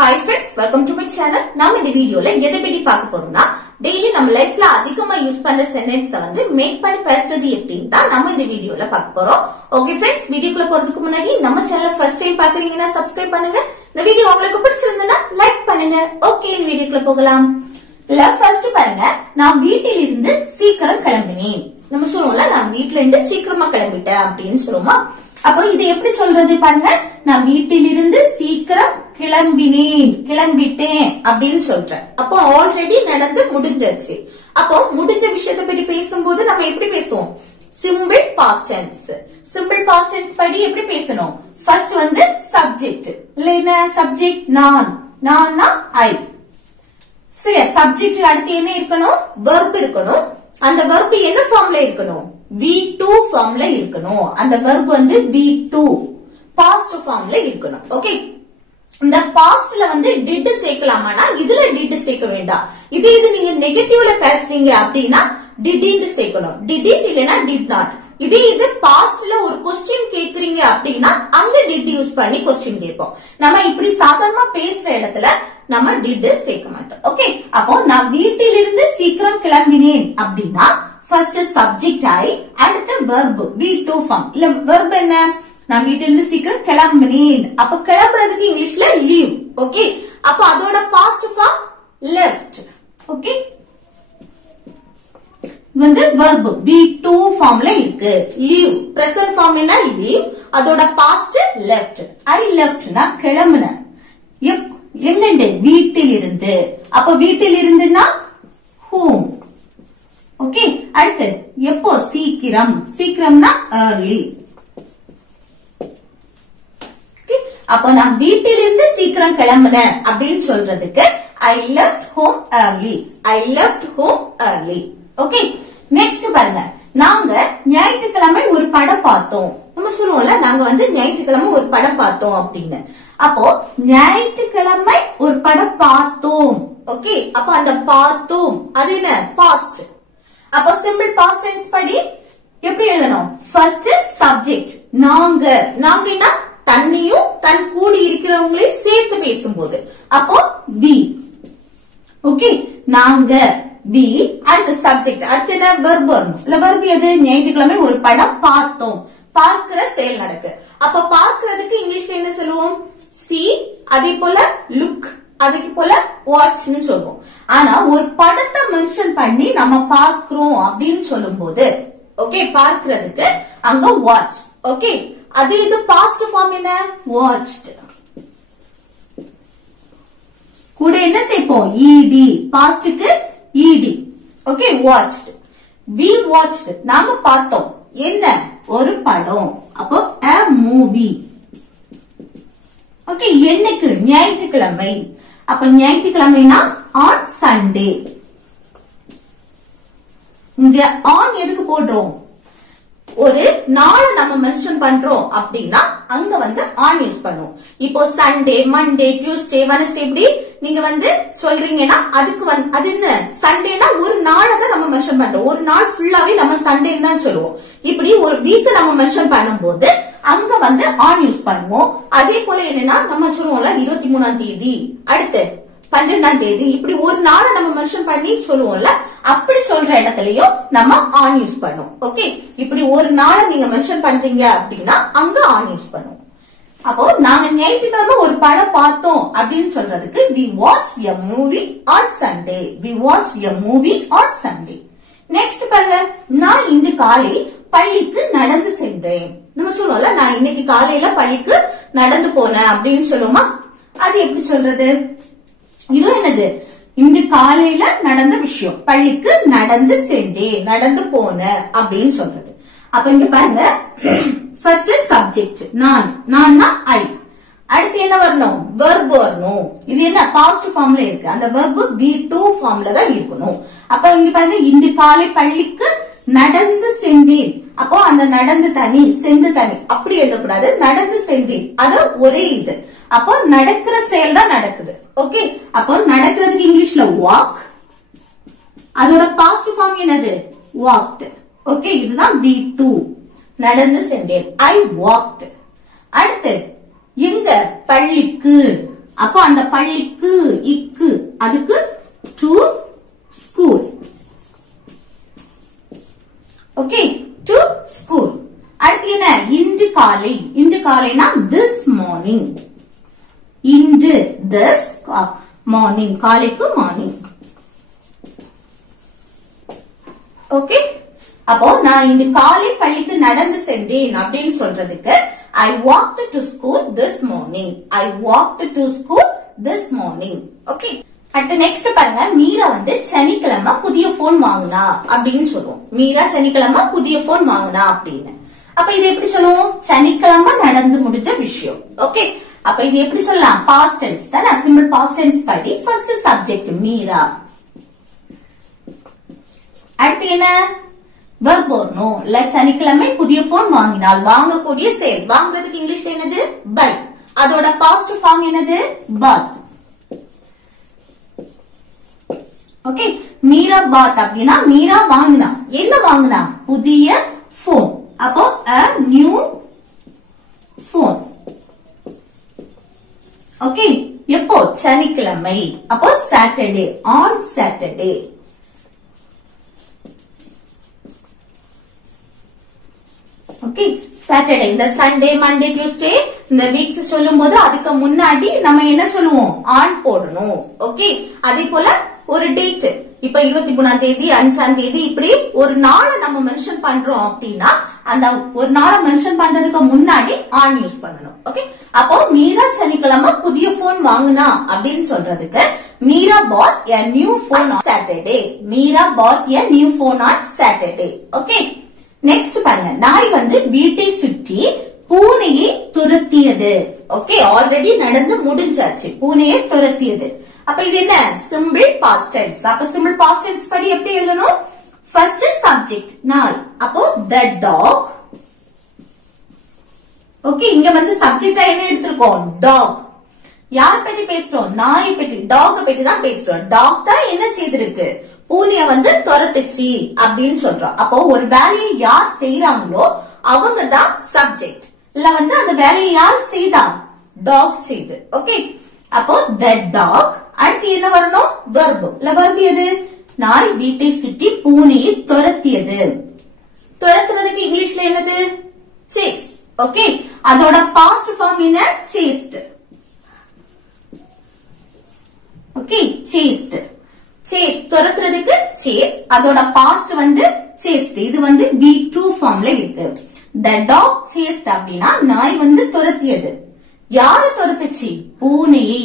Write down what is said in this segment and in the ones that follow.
Hi friends, welcome to my channel. நாம இந்த வீடியோல எதை பத்தி பார்க்க போறோம்னா டெய்லி நம்ம லைஃப்ல அதிகமா யூஸ் பண்ற சென்டென்ஸ் வந்து மேக் பண்ணி பேசுறது எப்படின்னு தான் நம்ம இந்த வீடியோல பார்க்க போறோம். ஓகே ஃப்ரெண்ட்ஸ், வீடியோக்குள்ள போறதுக்கு முன்னாடி நம்ம சேனலை ஃபர்ஸ்ட் டைம் பாக்குறீங்கன்னா சப்ஸ்கிரைப் பண்ணுங்க. இந்த வீடியோ உங்களுக்கு பிடிச்சிருந்தா லைக் பண்ணுங்க. ஓகே, இந்த வீடியோக்குள்ள போகலாம். ஃபர்ஸ்ட் பாருங்க, நான் வீட்டில் இருந்து சீக்கிரம் கிளம்பினேன். நம்ம சொல்லுவோம்ல, நான் வீட்ல இருந்து சீக்கிரமா கிளம்பிட்டேன் அப்படின்னு சொல்லுவோமா. அப்போ இது எப்படி சொல்றது பாருங்க, நான் வீட்டிலிருந்து சீக்கிரம் கிளம்பிட்டேன் அப்படின்னு சொல்றேன். அப்போ ஆல்ரெடி நடந்து முடிஞ்சிருச்சு. அப்போ முடிஞ்ச விஷயத்தை பத்தி பேசும்போது நம்ம எப்படி பேசுவோம்? Simple past tense. Simple past tense படி எப்படி பேசணும்? ஃபர்ஸ்ட் வந்து சப்ஜெக்ட் இல்ல, சப்ஜெக்ட் நான்னா ஐ. சரி, சப்ஜெக்ட் அடுத்து என்ன இருக்கணும்? வெர்ப் இருக்கணும். அந்த வெர்ப் என்ன ஃபார்ம்ல இருக்கணும்? V2 ஃபார்ம்ல இருக்கணும். அந்த வெர்ப் வந்து V2 பாஸ்ட் ஃபார்ம்ல இருக்கணும். ஓகே, இந்த பாஸ்ட்ல வந்து டிட் சேர்க்கலாமானா இதுல டிட் சேர்க்க வேண்டாம். இது நீங்க நெகட்டிவ்ல பேசுறீங்க அப்படின்னா டிட் சேர்க்கணும். டிட் இல்லனா டிட் நாட். இது பாஸ்ட்ல ஒரு क्वेश्चन கேக்குறீங்க அப்படின்னா அங்க டிட் யூஸ் பண்ணி क्वेश्चन கேட்போம். நம்ம இப்படி சாதாரணமா பேசுற இடத்துல நம்ம டிட் சேர்க்க மாட்டோம். ஓகே, அப்போ நான் வீட்டிலிருந்து சீக்கிரம் கிளம்பினேன் அப்படின்னா ஃபர்ஸ்ட் சப்ஜெக்ட் ஐ, அடுத்து வெர்ப் V2 ஃபார்ம். இல்ல வெர்ப் என்ன? நான் வீட்டிலிருந்து சீக்கிரம் கிளம்பினேன். அப்ப கிளம்புறதுக்கு இங்கிலீஷ்ல லீவ். ஓகே, அப்ப அதோட பாஸ்ட் ஃபார்ம் லெஃப்ட். ஓகே, வந்து வெர்ப் V2 ஃபார்ம்ல இருக்கு. லீவ் பிரசன்ட் ஃபார்ம் என்ன? லீவ். அதோட பாஸ்ட் லெஃப்ட். ஐ லெஃப்ட்னா கிளம்புனேன். எங்க? வீட்டில் இருந்து. அப்ப வீட்டில் இருந்துன்னா ஹோம். ஓகே, அடுத்து எப்போ? சீக்கிரம். சீக்கிரம்னா early. அப்போ நான் வீட்டிலிருந்து சீக்கிரம் கிளம்பினேன் அப்படின்னு சொல்றதுக்கு I left home early. I left home early. Okay, next பாருங்க, நாங்க ஞாயிற்றுக்கிழமை ஒரு படம் பார்த்தோம். நம்ம சொல்லுவோம்ல, நாங்க வந்து ஞாயிற்றுக்கிழமை ஒரு படம் பார்த்தோம் அப்படின்னு. அப்போ ஞாயிற்றுக்கிழமை ஒரு படம் பார்த்தோம். ஓகே, அப்ப அந்த பார்த்தோம் அது என்ன? பாஸ்ட். அப்போ சிம்பிள் பாஸ்ட் டென்ஸ் படி எப்படி எழுதணும்? ஃபர்ஸ்ட் சப்ஜெக்ட் நாங்கன்னா தன்னையும் தன் கூடி இருக்கிறவங்களையும் சேர்த்து பேசும்போது அப்போ வி. ஓகே, நாங்க வி. அடுத்து சப்ஜெக்ட், அடுத்து என்ன? வெர்ப் வரணும். இல்ல வெர்ப் எது? ஞாயிற்றுக்கிழமை ஒரு படம் பார்த்தோம். பார்க்கிற செயல் நடக்கு. அப்ப பார்க்கிறதுக்கு இங்கிலீஷ்ல என்ன சொல்லுவோம்? சி. அதே போல லுக், அதுக்கு போல வாட்ச்னு சொல்லுவோம். ஆனா ஒரு படத்தை மென்ஷன் பண்ணி நம்ம பார்க்கிறோம் அப்படின்னு சொல்லும் போது ஓகே, பார்க்கிறதுக்கு அங்க வாட்ச். ஓகே, அது இது பாஸ்ட் ஃபார்ம் என்ன? வாட்ச்ட். கூட என்ன சேர்ப்போம்? ed. பாஸ்ட்க்கு ed. Okay, watched. we watched நாம பார்த்தோம். என்ன? ஒரு படம். அப்போ a movie. ஓகே, என்னைக்கு? ஞாயிற்றுக்கிழமை. அப்ப ஞாயிற்றுக்கிழமைனா on Sunday. இங்க on எதுக்கு போடுறோம்? ஒரு நாளை நம்ம மென்ஷன் பண்றோம் அப்படின்னா அங்க வந்து ஆன் யூஸ் பண்ணுவோம். இப்போ சண்டே, மண்டே, டியூஸ்டே, வெனஸ்டே இப்படி நீங்க வந்து சொல்றீங்கன்னா அதுக்கு வந்து அது என்ன? சண்டேனா ஒரு நாளை தான் நம்ம மென்ஷன் பண்றோம். ஒரு நாள் ஃபுல்லாவே நம்ம சண்டேன்னு தான் சொல்லுவோம். இப்படி ஒரு வீக் நம்ம மென்ஷன் பண்ணும் போது அங்க வந்து ஆன் யூஸ் பண்ணுவோம். அதே போல என்னன்னா நம்ம சொல்லுவோம்ல 23ஆம் தேதி, அடுத்து 12ஆம் தேதி, இப்படி ஒரு நாளை நம்ம மென்ஷன் பண்ணி சொல்லுவோம்ல, அப்படி சொல்ற இடத்துலயும் நம்ம ஆன் யூஸ் பண்ணுவோம். ஓகே, இப்படி ஒரு நாளை நீங்க மென்ஷன் பண்றீங்க அப்படின்னா அங்க ஆன் யூஸ் பண்ணுவோம். அப்போ நாங்க ஞாயிற்றுக்கிழமை ஒரு படம் பார்த்தோம் அப்படின்னு சொல்றதுக்கு we watched a movie on Sunday. We watched a movie on Sunday. Next பாருங்க, நான் இன்று காலை பள்ளிக்கு நடந்து சென்றேன். நம்ம சொல்லுவோம்ல, நான் இன்னைக்கு காலையில பள்ளிக்கு நடந்து போனேன் அப்படின்னு சொல்லுவோமா. அது எப்படி சொல்றது? இது என்னது? இன்று காலையில நடந்த விஷயம். பள்ளிக்கு நடந்து சென்றேன், நடந்து போன அப்படின்னு சொல்றது. அப்ப இங்க பாருங்க, ஃபர்ஸ்ட் சப்ஜெக்ட் நான்னா ஐ. அடுத்து என்ன வரணும்? வெர்ப் வரணும். இது என்ன? பாஸ்ட் ஃபார்ம்ல இருக்கு. அந்த வெர்ப் V2 ஃபார்ம்ல தான் இருக்கணும். அப்ப இங்க பாருங்க, இன்று காலை பள்ளிக்கு நடந்து சென்றேன். அப்போ அந்த நடந்து தனி, சென்று தனி அப்படி எழுதக்கூடாது. நடந்து சென்றேன் அது ஒரே இது. அப்போ நடக்கிற செயல் தான் நடக்குது. ஓகே, அப்போ நடக்கிறதுக்கு இங்கிலீஷ்ல வாக். அதோட பாஸ்ட் ஃபார்ம் என்னது? வாக்ட். ஓகே, இதுதான் V2. நடந்து சென்றேன், I walked. அடுத்து எங்க? பள்ளிக்கு. அப்போ அந்த பள்ளிக்கு இக்கு அதுக்கு to school. Okay, to school. அடுத்து என்ன? இன்று காலை. இன்று காலைனா this morning. இன்று this morning. காலைக்கு morning. ஓகே, அப்போ நான் இன்று காலை பள்ளிக்கு நடந்து சென்றேன் அப்படின்னு சொல்றதுக்கு I walked to school this morning. I walked to school this morning. Okay, அடுத்து நெக்ஸ்ட் பாருங்க. மீரா வந்து சனிக்கிழமை புதிய போன் வாங்கினா அப்படின்னு சொல்லுவோம். மீரா சனிக்கிழமை புதிய போன் வாங்கினா அப்படின்னு. அப்ப இது எப்படி சொல்லுவோம்? சனிக்கிழமை நடந்து முடிஞ்ச விஷயம். ஓகே, அப்ப இது எப்படி சொல்லலாம்? பாஸ்ட் டென்ஸ் தானே, சிம்பிள் பாஸ்ட் டென்ஸ் படி ஃபர்ஸ்ட் சப்ஜெக்ட் மீரா. அடுத்து என்ன? verb or no. இல்ல சனிக்கிழமை புதிய போன் வாங்கினால். வாங்கக்கூடிய செயல். வாங்குறதுக்கு இங்கிலீஷ்ல என்னது? buy. அதோட பாஸ்ட் ஃபார்ம் என்னது? bought. ஓகே, மீரா பாத் அப்படின்னா மீரா வாங்கினா. என்ன வாங்கினா? புதிய போன். அப்போ a new phone. ஓகே, எப்போ? சனிக்கிழமை. அப்போ Saturday, on Saturday. Okay, Saturday. இந்த சண்டே, மண்டே, டியூஸ்டே இந்த வீக்ஸ் சொல்லும் போது அதுக்கு முன்னாடி நம்ம என்ன சொல்லுவோம்? ஆன் போடணும். ஓகே, அதே போல ஒரு டேட், இப்ப 23ஆம் தேதி, 5ஆம் தேதி, இப்படி ஒரு நாளை நம்ம மென்ஷன் பண்றோம் அப்படின்னா அந்த ஒரு நாளை மென்ஷன் பண்றதுக்கு முன்னாடி ஆன் யூஸ் பண்ணணும். ஓகே, அப்போ மீரா சனிக்கிழமை புதிய போன் வாங்கினா அப்படின்னு சொல்றதுக்கு Meera bought a new phone on Saturday. Meera bought a new phone on Saturday. Okay, next பாருங்க. நாய் வந்து வீட்டை சுற்றி பூனையை துரத்தியது. ஓகே, ஆல்ரெடி நடந்து முடிஞ்சாச்சு. பூனையை துரத்தியது. அப்ப இது என்ன? Simple past tense. அப்ப சிம்பிள் பாஸ்ட் டென்ஸ் படி எப்படி எழுதணும்? ஃபர்ஸ்ட் சப்ஜெக்ட் நாய். அப்போ the dog. ஓகே, இங்க வந்து சப்ஜெக்டா என்ன எடுத்திருக்கோம்? டாக். யார் பத்தி பேசுறோம்? நாய் பத்தி, டாக் பத்தி தான் பேசுறோம். டாக் தான் என்ன செய்திருக்கு? பூனைய வந்து துரத்துச்சு அப்படின்னு சொல்றோம். அப்போ ஒரு வேலையை யார் செய்யறாங்களோ அவங்க தான் சப்ஜெக்ட். இல்ல வந்து அந்த வேலையை யார் செய்தா? டாக் செய்து. ஓகே, அப்போ the dog. அடுத்து என்ன வரணும்? verb. இல்ல verb எது? நாய் வீட்டை சுற்றி பூனையை துரத்தியது. துரத்துறதுக்கு இங்கிலீஷ்ல என்னது? chase. ஓகே, அதோட பாஸ்ட் ஃபார்ம் என்ன? chased. Okay, chased. chase துரத்துறதுக்கு chase, அதோட பாஸ்ட் வந்து chased. இது வந்து V2 ஃபார்ம்ல இருக்கு. the dog chased அப்படின்னா நாய் வந்து துரத்தியது. யாரு துரத்துச்சு? பூனையை.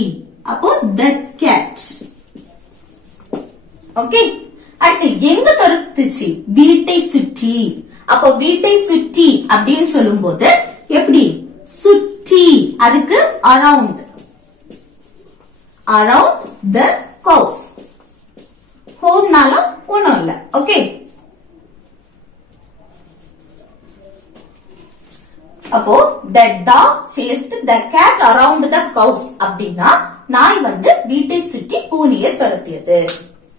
அப்போ the cat. ஓகே, அடுத்து எங்க துரத்துச்சு? வீட்டை சுற்றி. அப்போ வீட்டை சுற்றி அப்படின்னு சொல்லும் போது எப்படி? சுற்றி, அதுக்கு அரவுண்ட். Around the house. ஹோம்னாலும் ஒண்ணும் இல்ல. ஓகே, அப்போ the dog chased the cat around the house அப்படின்னா நாய் வந்து வீட்டை சுற்றி பூனையை துரத்தியது.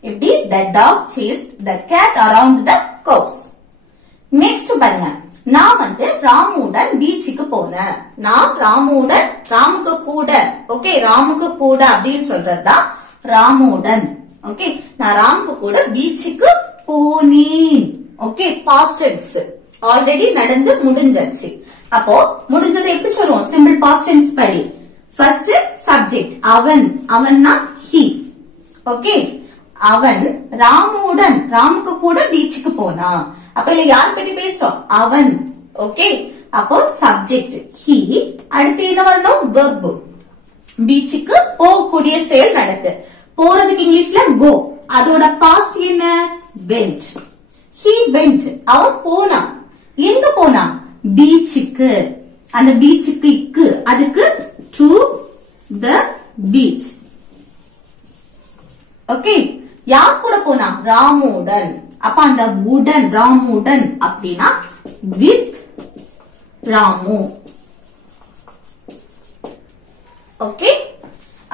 எப்படி? the dog chased the cat around the house. Next பாருங்க. நான் வந்து ராமுடன் பீச்சுக்கு போனேன். நான் ராமுடன், ராமுக்கு கூட. ஓகே, ராமுக்கு கூட அப்படின்னு சொல்றதுதான் ராமுடன். ஓகே, நான் ராமுக்கு கூட பீச்சுக்கு போனேன். Okay, past tense. ஆல்ரெடி நடந்து முடிஞ்சாச்சு. அப்போ முடிஞ்சதை எப்படி சொல்லுவோம்? சிம்பிள் பாஸ்ட் டென்ஸ் படி ஃபர்ஸ்ட் சப்ஜெக்ட் அவன். அவன்னா he. ஓகே, அவன் ராமுடன், ராமுக்கு கூட பீச்சுக்கு போனா. அப்ப இல்ல யார் பத்தி பேசுறோம்? அவன். ஓகே, அப்போ சப்ஜெக்ட் he. அடுத்து என்ன வரணும்? verb. பீச்சுக்கு போகக்கூடிய செயல் நடக்கு. போறதுக்கு இங்கிலீஷ்ல go. அதோட பாஸ்ட் என்ன? went. he went. அவன் போனான். எங்க போனான்? பீச்சுக்கு. அந்த பீச்சுக்கு இக்கு, அதுக்கு to the beach. ஓகே, யார் கூட போனா? ராமுடன். அப்ப அந்த உடன், ராமுடன் அப்படின்னா with ராமு. ஓகே,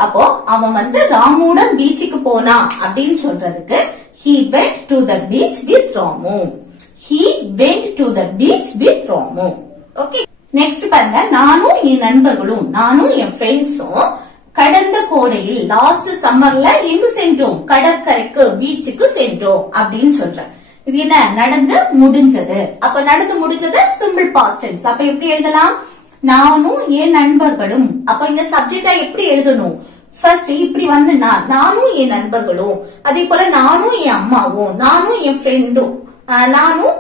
அப்போ அவன் வந்து ராமுடன் பீச்சுக்கு போனா அப்படின்னு சொல்றதுக்கு he went to the beach with Ramu. he went to the beach with Ramu. Okay, next பாருங்க. நானும் என் நண்பர்களும், நானும் என் ஃப்ரெண்ட்ஸும் கடந்த கோடை கோடையில் லாஸ்ட் சம்மர்ல எங்க சென்றோம்? கடற்கரைக்கு, பீச்சுக்கு சென்றோம் அப்படின்னு சொல்றேன். இது என்ன? நடந்து முடிஞ்சது. அப்ப நடந்து முடிஞ்சது சிம்பிள் பாஸ்ட் டென்ஸ். அப்ப எப்படி எழுதலாம்? நானும் என் நண்பர்களும். அப்ப இங்க சப்ஜெக்டா எப்படி எழுதணும்? ஃபர்ஸ்ட் இப்படி வந்து நானும் என் நண்பர்களும், அதே போல நானும் என் அம்மாவும், நானும் என் ஃப்ரெண்டும், நானும்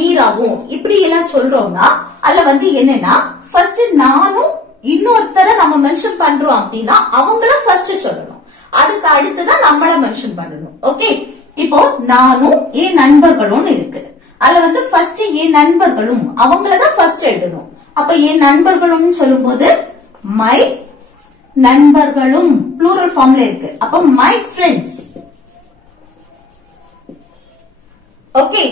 மீராவும், இப்படி எல்லாம் சொல்றோம்னா அதுல வந்து என்னன்னா ஃபர்ஸ்ட் நானும் இன்னொருத்தரை நம்ம மென்ஷன் பண்றோம் அப்படின்னா அவங்கள ஃபர்ஸ்ட் சொல்லணும். அதுக்கு அடுத்துதான் நம்மள மென்ஷன் பண்ணணும். ஓகே, இப்போ நானும் என் நண்பர்களும் இருக்கு. அதுல வந்து ஃபர்ஸ்ட் என் நண்பர்களும் அவங்களதான் ஃபர்ஸ்ட் எழுதணும். அப்ப என் நண்பர்களும் சொல்லும் போது மை நண்பர்களும் ப்ளூரல் ஃபார்ம்ல இருக்கு. அப்ப my friends. Okay,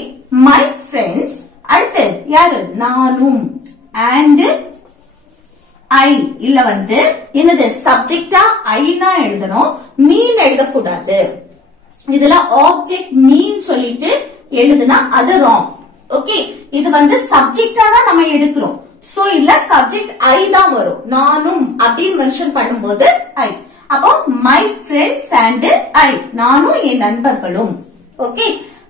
my friends. அடுத்து யாரு? நானும் அண்ட் ஐ. இல்ல வந்து என்னது? சப்ஜெக்டா ஐனா எழுதணும், மீன் எழுதக்கூடாது. இதுல ஆப்ஜெக்ட் மீன் சொல்லிட்டு எழுதுனா அது ராங். ஓகே, இது வந்து சப்ஜெக்டா தான் நம்ம எடுக்கிறோம். சோ இல்ல சப்ஜெக்ட் ஐ தான் வரும். நானும் அப்படின்னு மென்ஷன் பண்ணும்போது ஐ. அப்போ மை ஃப்ரெண்ட்ஸ் அண்ட் ஐ, நானும் என் நண்பர்களும். ஓகே,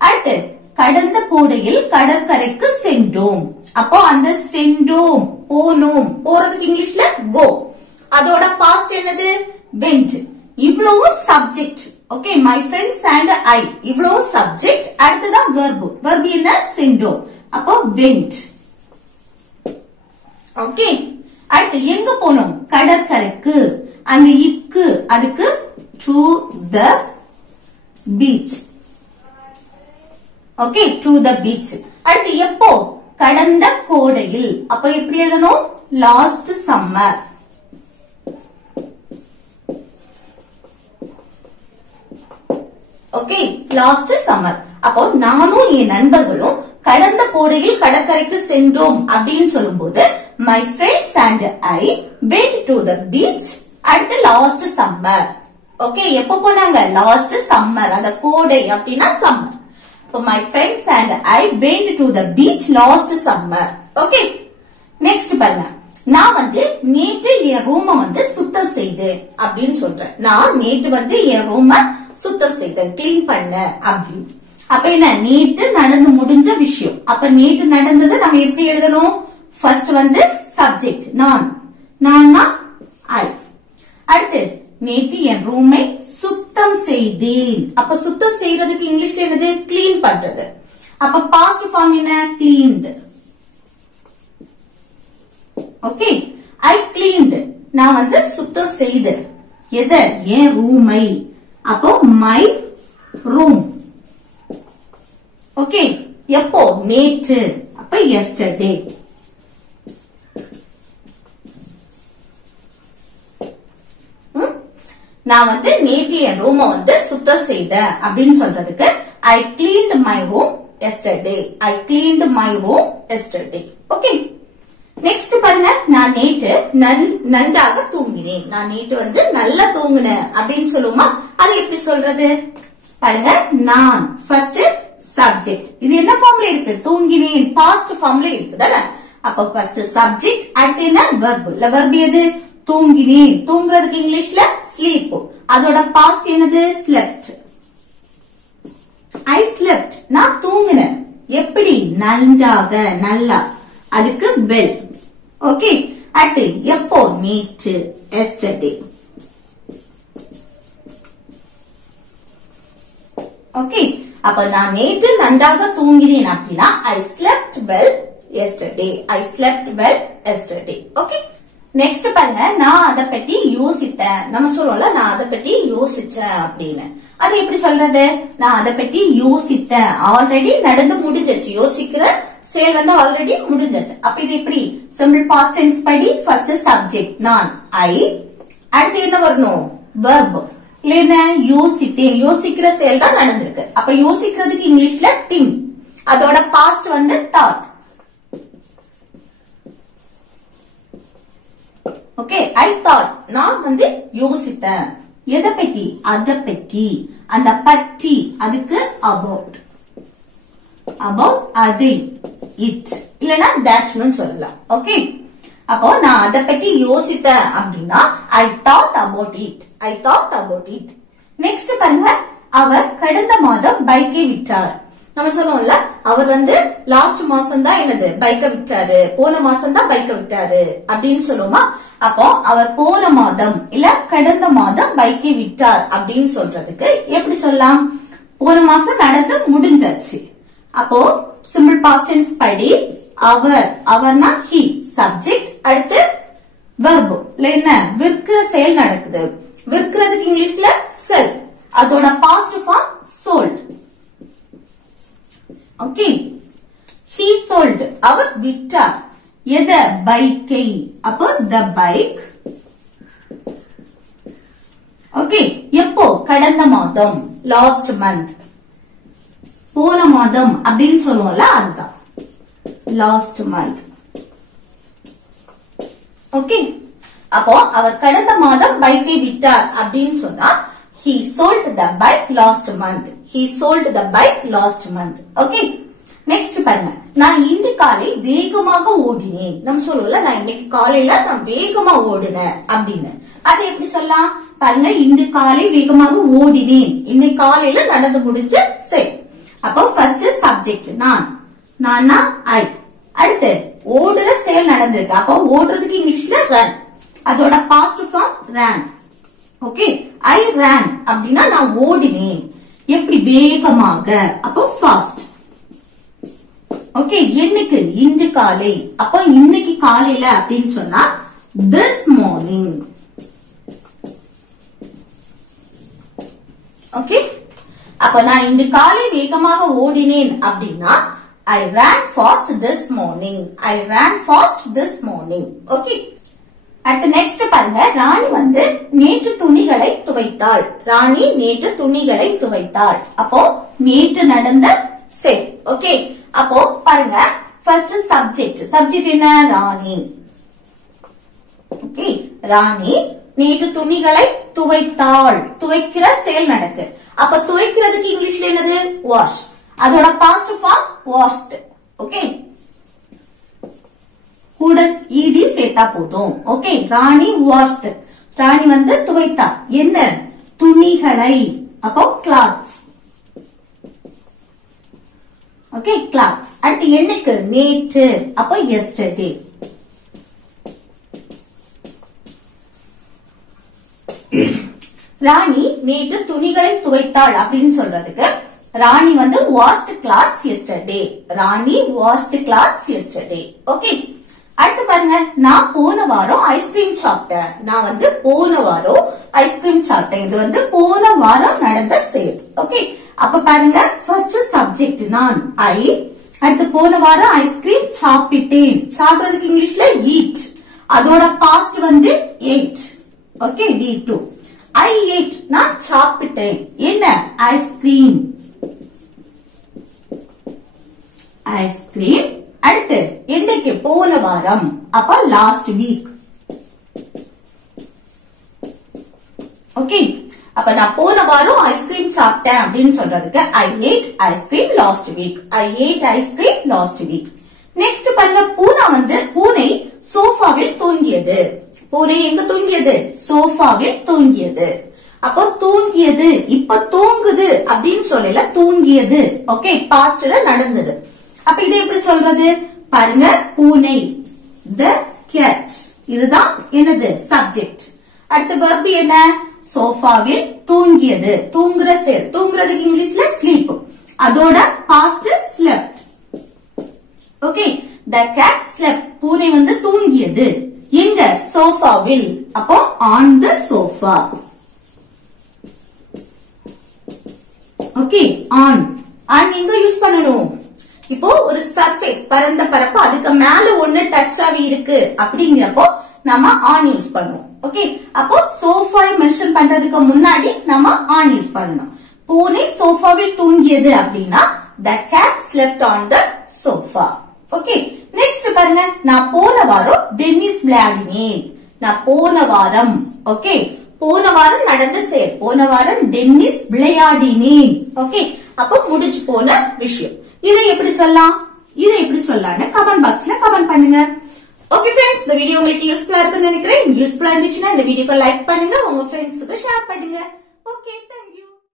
அடுத்து கடந்த கோடையில் கடற்கரைக்கு சென்றோம். அப்போ அந்த சென்றோம், போனோம், போறதுக்கு இங்கிலீஷ்ல கோ. அதோட பாஸ்ட் என்னது? வெண்ட். இவ்வளவு subject. Okay, my friends and I இவ்வளவு சப்ஜெக்ட். அடுத்ததான் வெர்பு. வெர்பு என்ன? சென்றோம். அப்போ வெண்ட். ஓகே, அடுத்து எங்க போனோம்? கடற்கரைக்கு. அந்த இக்கு அதுக்கு to the beach. Okay, to the beach. அடுத்து எப்போ? கடந்த கோடையில். அப்ப எப்படி எழுதணும்? Last summer. Okay, last summer. அப்போ நானும் என் நண்பர்களும் கடந்த கோடையில் கடற்கரைக்கு சென்றோம் அப்படின்னு சொல்லும் போது my friends and I went to the beach at the last summer. Okay, எப்போ போனாங்க? Last summer. அந்த கோடை அப்படின்னா summer. My friends and I went to the beach last summer. Okay, next பாருங்க. நான் வந்து நேற்று என் ரூம வந்து சுத்தம் செய்தேன் அப்படின்னு சொல்றேன். நான் நேற்று வந்து என் ரூம சுத்தம் செய்தேன், கிளீன் பண்ண அப்படின்னு. அப்ப என்ன? நேற்று நடந்து முடிஞ்ச விஷயம். அப்ப நேற்று நடந்தது நம்ம எப்படி எழுதணும்? ஃபர்ஸ்ட் வந்து சப்ஜெக்ட் நான், நான்னா ஐ. அடுத்து நேற்று என் ரூமை சுத்தம் செய்தேன். அப்ப சுத்தம் செய்யறதுக்கு இங்கிலீஷ்ல என்னது? கிளீன் பண்றது. அப்ப பாஸ்ட் ஃபார்ம் என்ன? கிளீன்டு. ஓகே, ஐ கிளீன்டு. நான் வந்து சுத்தம் செய்தேன். எது? என் ரூமை. அப்போ மை ரூம். ஓகே, எப்போ? நேற்று. அப்ப yesterday. நான் வந்து நேற்று என் ரூம வந்து சுத்தம் செய்தேன் அப்படின்னு சொல்றதுக்கு I cleaned my room yesterday. I cleaned my room yesterday. Okay, next பாருங்க. நான் நேற்று நன்றாக தூங்கினேன். நான் நேற்று வந்து நல்லா தூங்கினேன் அப்படின்னு சொல்லுமா? அது எப்படி சொல்றது? பாருங்க, நான் ஃபர்ஸ்ட் சப்ஜெக்ட். இது என்ன ஃபார்ம்ல இருக்கு? தூங்கினேன் பாஸ்ட் ஃபார்ம்ல இருக்குதானே? அப்ப ஃபர்ஸ்ட் சப்ஜெக்ட். அடுத்து என்ன? வெர்பு. வெர்பு எது? தூங்கினேன். தூங்குறதுக்கு இங்கிலீஷ்ல ஸ்லீப். அதோட பாஸ்ட் என்னது? ஸ்லெப்ட். ஐ ஸ்லெப்ட். நான் தூங்கினேன். எப்படி? நன்றாக, நல்லா. அதுக்கு வெல். ஓகே, அடுத்து எப்போ? நேற்று, yesterday. ஓகே, அப்ப நான் நேற்று நன்றாக தூங்கினேன் அப்படின்னா I slept well yesterday. I slept well yesterday. Okay, next பாருங்க. நான் அதை பற்றி யோசித்தேன். நம்ம சொல்றோம்ல, நான் அதை பற்றி யோசிச்சேன் அப்படின்னு. அது எப்படி சொல்றது? நான் அதை பற்றி யோசித்தேன். ஆல்ரெடி நடந்து முடிஞ்சிச்சு. யோசிக்கிற செயல் வந்து ஆல்ரெடி முடிஞ்சிச்சு. அப்ப இது எப்படி? சிம்பிள் பாஸ்ட் டென்ஸ் படி ஃபர்ஸ்ட் சப்ஜெக்ட் நான் ஐ. அடுத்து என்ன வரணும்? வெர்ப். இல்ல யோசித்தேன். யோசிக்கிற செயல் தான் நடந்திருக்கு. அப்ப யோசிக்கிறதுக்கு இங்கிலீஷ்ல திங்க். அதோட பாஸ்ட் வந்து தாட். Okay, I thought. நான் வந்து யோசித்தேன். எதை பத்தி? அதை பற்றி. அந்த பற்றி அதுக்கு அபவுட். அபவுட் அது, இட் இல்லனா தட்னு சொல்லலாம். ஓகே, அப்போ நான் அதை பத்தி யோசித்தேன் அப்படின்னா I thought about it. I thought about it. Next பாருங்க, அவர் கடந்த மாதம் பைக்கை விற்றார். நம்ம சொல்லுவோம்ல, அவர் லாஸ்ட் மாசம் தான் என்னது பைக்கை விட்டாரு, போன மாசம் தான் பைக்கை விட்டாரு அப்படின்னு சொல்லுவோமா. அப்போ அவர் போன மாதம் இல்ல கடந்த மாதம் பைக்கை விட்டார் அப்படின்னு சொல்றதுக்கு எப்படி சொல்லலாம்? போன மாசம் நடந்து முடிஞ்சாச்சு. அப்போ சிம்பிள் பாஸ்ட் டென்ஸ் படி அவர், அவர்னா he, சப்ஜெக்ட், அடுத்து வெர்ப் என்ன விற்கிற செயல் நடக்குது. விற்கிறதுக்கு இங்கிலீஷ்ல செல், அதோட past form sold. Okay, he sold, அவர் விற்றார். எத? பைக்கை. அப்போ the bike. ஓகே, எப்போ? கடந்த மாதம், லாஸ்ட் மந்த். போன மாதம் அப்படின்னு சொல்லுவோம்ல, அதுதான் லாஸ்ட் மந்த். ஓகே, அப்போ அவர் கடந்த மாதம் பைக்கை விட்டார் அப்படின்னு சொன்னா he sold the bike last month. He sold the bike last month. Okay, next பாருங்க, நான் இன்று காலை வேகமாக ஓடினேன். நம்ம சொல்லுவோம்ல, நான் இன்னைக்கு காலையில நான் வேகமா ஓடினேன் அப்படின்னு. அது எப்படி சொல்லலாம்? பாருங்க, இன்று காலை வேகமாக ஓடினேன், இன்னைக்கு காலையில நடந்து முடிஞ்ச சரி. அப்போ ஃபர்ஸ்ட் சப்ஜெக்ட் நான், நானா ஐ. அடுத்து ஓடுற செயல் நடந்திருக்கு. அப்போ ஓடுறதுக்கு இங்கிலீஷ்ல ரன், அதோட பாஸ்ட் ஃபார்ம் ran. ஓகே, ஐ ran அப்படின்னா நான் ஓடினேன். எப்படி? வேகமாக. அப்போ ஃபாஸ்ட். ஓகே, என்னைக்கு? இன்று காலை. அப்போ இன்னைக்கு காலையில அப்படின்னு சொன்னா this morning. ஓகே, அப்ப நான் இன்று காலை வேகமாக ஓடினேன் அப்படின்னா I ran fast this morning. I ran fast this morning. Okay, அடுத்து நெக்ஸ்ட் பாருங்க, ராணி நேற்று துணிகளை துவைத்தாள். ராணி நேற்று துணிகளை துவைத்தாள். அப்போ நேற்று நடந்த செயல். ஓகே, அப்போ பாருங்க, ஃபர்ஸ்ட் சப்ஜெக்ட். சப்ஜெக்ட் என்ன? ராணி. ஓகே, ராணி நேற்று துணிகளை துவைத்தாள். துவைக்கிற செயல் நடக்கு. அப்ப துவைக்கிறதுக்கு இங்கிலீஷ்ல என்னது? வாஷ், அதோட பாஸ்ட் ஃபார்ம் வாஷ்ட். ஓகே, கூட ed சேர்த்தா போதும். ஓகே, ராணி வாஷ்ட். ராணி துவைத்தா என்ன? துணிகளை. அப்போ கிளாத்ஸ். Okay, clothes. அடுத்து என்னைக்கு? நேற்று. அப்போ yesterday. ராணி நேற்று துணிகளை துவைத்தாள் அப்படின்னு சொல்றதுக்கு ராணி washed clothes yesterday. ராணி washed clothes yesterday. ஓகே, அடுத்து பாருங்க, நான் போன வாரம் ஐஸ்கிரீம் சாப்பிட்டேன். நான் போன வாரம் ஐஸ்கிரீம் சாப்பிட்டேன். இது போன வாரம் நடந்த செயல். ஓகே, அப்ப பாருங்க, ஃபர்ஸ்ட் சப்ஜெக்ட் நான் ஐ. அடுத்து போன வாரம் ஐஸ்கிரீம் சாப்பிட்டேன். சாப்பிடுறதுக்கு இங்கிலீஷ்ல eat, அதோட past ate. Okay, D2. I ate, நான் சாப்பிட்டேன். என்ன? ஐஸ்கிரீம். ஐஸ்கிரீம். அடுத்து என்னைக்கு? போன வாரம். அப்ப லாஸ்ட் வீக். ஓகே, அப்ப நான் போன வாரம் ஐஸ்கிரீம் சாப்பிட்டேன் அப்படின்னு சொல்றதுக்கு I ate ice cream last week. I ate ice cream last week. Next பாருங்க, பூனை சோஃபாவில் தூங்கியது. பூனை எங்க தூங்கியது? சோஃபாவில் தூங்கியது. அப்போ தூங்கியது, இப்ப தூங்குது அப்படின்னு சொல்லல, தூங்கியது. ஓகே, பாஸ்ட்ல நடந்தது. அப்ப இது எப்படி சொல்றது? பாருங்க, பூனை the cat. இதுதான் என்னது? சப்ஜெக்ட். அடுத்த வெர்ப் என்ன? சோஃபாவில் தூங்கியது. தூங்குற செயல். தூங்குறதுக்கு இங்கிலீஷ்ல ஸ்லீப், அதோட past slept. Okay, the cat slept. பூனை தூங்கியது. எங்க? சோஃபாவில். அப்போ on the sofa. Okay, on எங்க யூஸ் பண்ணணும்? இப்போ ஒரு சர்ஃபேஸ், பரந்த பரப்பு, அதுக்கு மேல ஒண்ணு டச் ஆகி இருக்கு அப்படிங்கிறப்போ நம்ம on யூஸ் பண்ணுவோம். ஓகே, அப்போ சோஃபா மென்ஷன் பண்றதுக்கு முன்னாடி நம்ம on யூஸ் பண்ணணும். பூனை சோஃபாவில் தூங்கியது அப்படின்னா the cat slept on the sofa. Okay, next பாருங்க, நான் போன வாரம் டென்னிஸ் விளையாடினேன். நான் போன வாரம். ஓகே, போன வாரம் நடந்த செயல். போன வாரம் டென்னிஸ் விளையாடினேன். ஓகே, அப்ப முடிஞ்சு போன விஷயம். இதை எப்படி சொல்லலாம்? இதை எப்படி சொல்லலாம்னு கமெண்ட் பாக்ஸ்ல கமெண்ட் பண்ணுங்க. ஓகே ஃப்ரெண்ட்ஸ், இந்த வீடியோ உங்களுக்கு யூஸ்ஃபுல்லா இருக்கும்னு நினைக்கிறேன். யூஸ்ஃபுல்லா இருந்துச்சுன்னா இந்த வீடியோக்கு லைக் பண்ணுங்க, உங்க ஃப்ரெண்ட்ஸுக்கு ஷேர் பண்ணுங்க. ஓகே.